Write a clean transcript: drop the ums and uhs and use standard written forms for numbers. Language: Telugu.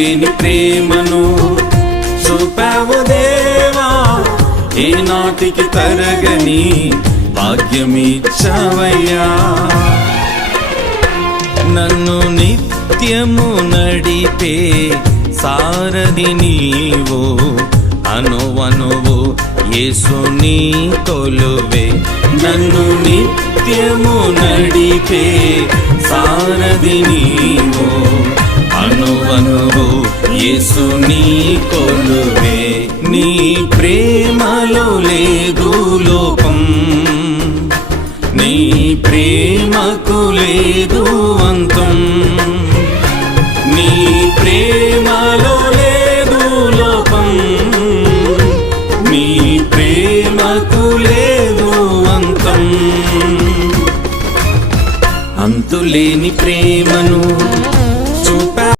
అంతులేని ప్రేమను చూపావు దేవా, ఏ నాటికి తరగని భాగ్యమిచ్చావయ్యా. నన్ను నిత్యము నడిపే సారథి నీవు, అనువనువు యేసుని కొలువే. నన్ను నిత్యము నడిపే సారథి నీవు, అనువనువు యేసుని కొలువే. నీ ప్రేమలో లేదు లోపం, నీ ప్రేమకు లేదు అంతం. నీ ప్రేమలో లేదు లోపం, నీ ప్రేమకు లేదు అంతం. అంతులేని ప్రేమను